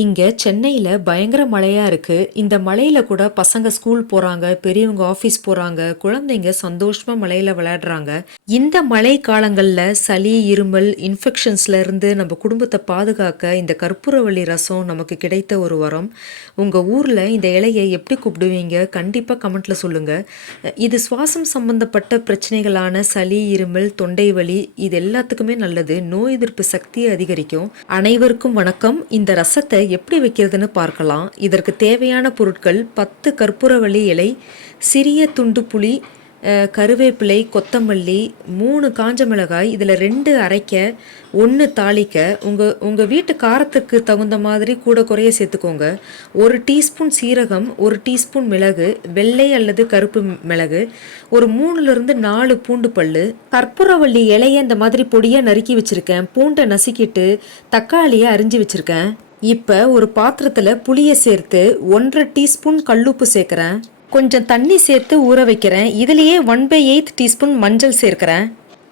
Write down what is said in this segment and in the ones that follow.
இங்க சென்னையில பயங்கர மழையா இருக்கு. இந்த மழையில கூட பசங்க ஸ்கூல் போறாங்க, பெரியவங்க ஆஃபீஸ் போறாங்க, குழந்தைங்க சந்தோஷமா மழையில விளையாடுறாங்க. இந்த மழை காலங்கள்ல சளி, இருமல், இன்ஃபெக்ஷன்ஸ்ல இருந்து நம்ம குடும்பத்தை பாதுகாக்க இந்த கற்பூரவள்ளி ரசம் நமக்கு கிடைத்த ஒரு வரம். உங்க ஊர்ல இந்த இலையை எப்படி கூப்பிடுவீங்க? கண்டிப்பா கமெண்ட்ல சொல்லுங்க. இது சுவாசம் சம்பந்தப்பட்ட பிரச்சனைகளான சளி, இருமல், தொண்டை வலி இது எல்லாத்துக்குமே நல்லது. நோய் எதிர்ப்பு சக்தியை அதிகரிக்கும். அனைவருக்கும் வணக்கம். இந்த ரசத்தை எப்படி வைக்கிறதுன்னு பார்க்கலாம். இதற்கு தேவையான பொருட்கள் 10 கற்பூரவள்ளி இலை, சிறிய துண்டு புளி, கருவேப்பிலை, கொத்தமல்லி, 3 காஞ்ச மிளகாய், இதில் 2 அரைக்க, 1 தாளிக்க. உங்கள் வீட்டு காரத்துக்கு தகுந்த மாதிரி கூட குறைய சேர்த்துக்கோங்க. 1 டீஸ்பூன் சீரகம், 1 டீஸ்பூன் மிளகு, வெள்ளை அல்லது கருப்பு மிளகு, ஒரு 3லிருந்து 4 பூண்டு பல்லு. கற்பூரவள்ளி இலையை இந்த மாதிரி பொடியாக நறுக்கி வச்சுருக்கேன். பூண்டை நசுக்கிட்டு தக்காளியை அரிஞ்சு வச்சுருக்கேன். இப்போ ஒரு பாத்திரத்தில் புளியை சேர்த்து 1/2 டீஸ்பூன் கல்லுப்பு சேர்க்குறேன். கொஞ்சம் தண்ணி சேர்த்து ஊற வைக்கிறேன். இதுலேயே 1/8 டீஸ்பூன் மஞ்சள் சேர்க்கிறேன்.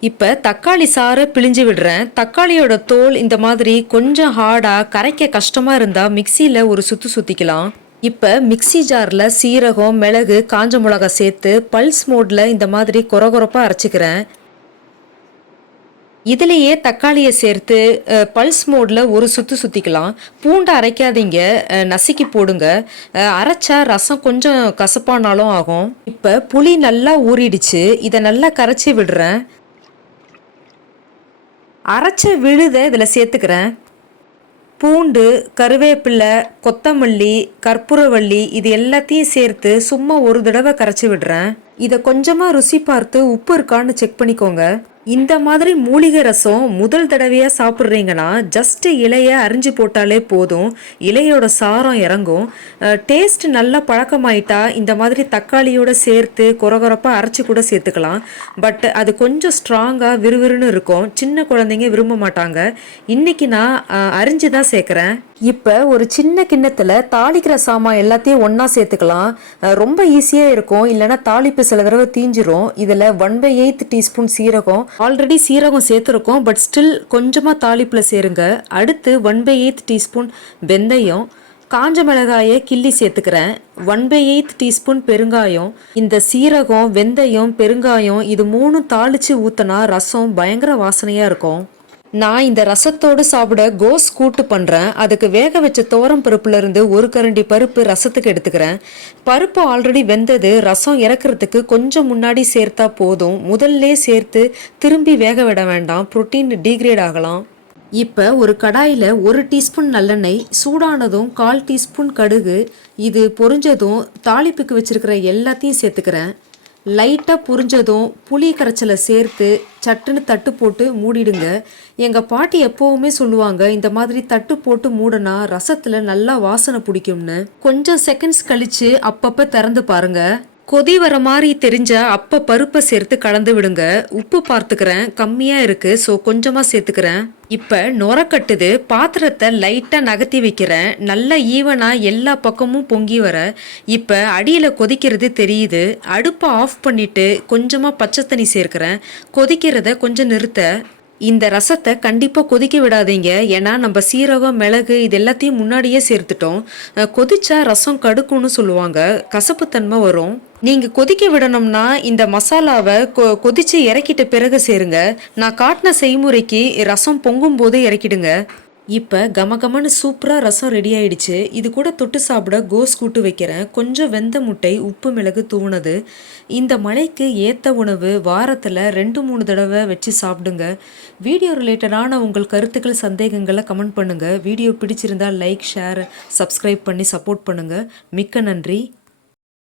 இப்போ தக்காளி சாறை பிழிஞ்சு விடுறேன். தக்காளியோட தோல் இந்த மாதிரி கொஞ்சம் ஹார்டாக கரைக்க கஷ்டமாக இருந்தால் மிக்சியில் ஒரு சுற்று சுற்றிக்கலாம். இப்போ மிக்சி ஜாரில் சீரகம், மிளகு, காஞ்ச மிளகா சேர்த்து பல்ஸ் மோடில் இந்த மாதிரி கொரகொரப்பாக அரைச்சிக்கிறேன். இதுலேயே தக்காளியை சேர்த்து பல்ஸ் மோடில் ஒரு சுற்று சுற்றிக்கலாம். பூண்டை அரைக்காதீங்க, நசுக்கி போடுங்க. அரைச்சா ரசம் கொஞ்சம் கசப்பானாலும் ஆகும். இப்போ புளி நல்லா ஊறிடுச்சு. இதை நல்லா கரைச்சி விடுறேன். அரைச்ச விழுதை இதில் சேர்த்துக்கிறேன். பூண்டு, கருவேப்பிலை, கொத்தமல்லி, கற்பூரவள்ளி இது எல்லாத்தையும் சேர்த்து சும்மா ஒரு தடவை கரைச்சி விடுறேன். இதை கொஞ்சமாக ருசி பார்த்து உப்பு இருக்கான்னு செக் பண்ணிக்கோங்க. இந்த மாதிரி மூலிகை ரசம் முதல் தடவையாக சாப்பிட்றீங்கன்னா ஜஸ்ட்டு இலையை அரிஞ்சு போட்டாலே போதும். இலையோட சாரம் இறங்கும். டேஸ்ட் நல்லா பழக்கமாயிட்டா இந்த மாதிரி தக்காளியோட சேர்த்து கொரகொரப்பாக அரைச்சி கூட சேர்த்துக்கலாம். பட் அது கொஞ்சம் ஸ்ட்ராங்காக விறுவிறுன்னு இருக்கும். சின்ன குழந்தைங்க விரும்ப மாட்டாங்க. இன்றைக்கி நான் அரிஞ்சு தான் சேர்க்குறேன். இப்போ ஒரு சின்ன கிண்ணத்தில் தாளிக்கிற சாமான் எல்லாத்தையும் ஒன்றா சேர்த்துக்கலாம். ரொம்ப ஈஸியாக இருக்கும். இல்லைனா தாளிப்பு சில தடவை தீஞ்சிரும். இதில் 1/8 டீஸ்பூன் சீரகம், ஆல்ரெடி சீரகம் சேர்த்துருக்கோம், பட் ஸ்டில் கொஞ்சமாக தாளிப்பில் சேருங்க. அடுத்து 1/8 டீஸ்பூன் வெந்தயம், காஞ்ச மிளகாயை கிள்ளி சேர்த்துக்கிறேன். 1/8 டீஸ்பூன் பெருங்காயம். இந்த சீரகம், வெந்தயம், பெருங்காயம் இது 3 தாளித்து ஊற்றினா ரசம் பயங்கர வாசனையாக இருக்கும். நான் இந்த ரசத்தோடு சாப்பிட கோஸ் கூட்டு பண்ணுறேன். அதுக்கு வேக வச்ச தோரம் பருப்புலேருந்து 1 கரண்டி பருப்பு ரசத்துக்கு எடுத்துக்கிறேன். பருப்பு ஆல்ரெடி வெந்தது. ரசம் இறக்குறதுக்கு கொஞ்சம் முன்னாடி சேர்த்தா போதும். முதல்ல சேர்த்து திரும்பி வேக விட வேண்டாம், புரோட்டீன் டீக்ரேட் ஆகலாம். இப்போ ஒரு கடாயில் 1 டீஸ்பூன் நல்லெண்ணெய் சூடானதும் 1/4 டீஸ்பூன் கடுகு, இது பொரிஞ்சதும் தாளிப்புக்கு வச்சுருக்கிற எல்லாத்தையும் சேர்த்துக்கிறேன். லைட்டாக புரிஞ்சதும் புளி கரைச்சலை சேர்த்து சட்டுன்னு தட்டு போட்டு மூடிடுங்க. எங்கள் பாட்டி எப்போவுமே சொல்லுவாங்க, இந்த மாதிரி தட்டு போட்டு மூடனா ரசத்தில் நல்லா வாசனை பிடிக்கும்னு. கொஞ்சம் செகண்ட்ஸ் கழித்து அப்பப்போ திறந்து பாருங்கள். கொதி வர மாதிரி தெரிஞ்சா அப்போ பருப்பை சேர்த்து கலந்து விடுங்க. உப்பு பார்த்துக்கிறேன், கம்மியாக இருக்குது, ஸோ கொஞ்சமாக சேர்த்துக்கிறேன். இப்போ நுர கட்டுது. பாத்திரத்தை லைட்டாக நகர்த்தி வைக்கிறேன். நல்லா ஈவனாக எல்லா பக்கமும் பொங்கி வர. இப்போ அடியில் கொதிக்கிறது தெரியுது. அடுப்பை ஆஃப் பண்ணிவிட்டு கொஞ்சமாக பச்சை தண்ணி சேர்க்கிறேன். கொதிக்கிறத கொஞ்சம் நிறுத்த. இந்த ரசத்தை கண்டிப்பாக கொதிக்க விடாதீங்க. ஏன்னா நம்ம சீரகம், மிளகு இது எல்லாத்தையும் முன்னாடியே சேர்த்துட்டோம். கொதிச்சா ரசம் கடுக்குன்னு சொல்லுவாங்க, கசப்புத்தன்மை வரும். நீங்கள் கொதிக்க விடணும்னா இந்த மசாலாவை கொதித்து இறக்கிட்ட பிறகு சேருங்க. நான் காட்டின செய்முறைக்கு ரசம் பொங்கும் போது இறக்கிடுங்க. இப்போ கமகமன்னு சூப்பராக ரசம் ரெடி ஆயிடுச்சு. இது கூட தொட்டு சாப்பிட கோஸ் கூட்டு வைக்கிறேன். கொஞ்சம் வெந்த முட்டை, உப்பு, மிளகு தூவுனது. இந்த மழைக்கு ஏற்ற உணவு வாரத்தில் 2-3 தடவை வச்சு சாப்பிடுங்க. வீடியோ ரிலேட்டடான உங்கள் கருத்துக்கள், சந்தேகங்களை கமெண்ட் பண்ணுங்கள். வீடியோ பிடிச்சிருந்தால் லைக், ஷேர், சப்ஸ்கிரைப் பண்ணி சப்போர்ட் பண்ணுங்கள். மிக்க நன்றி.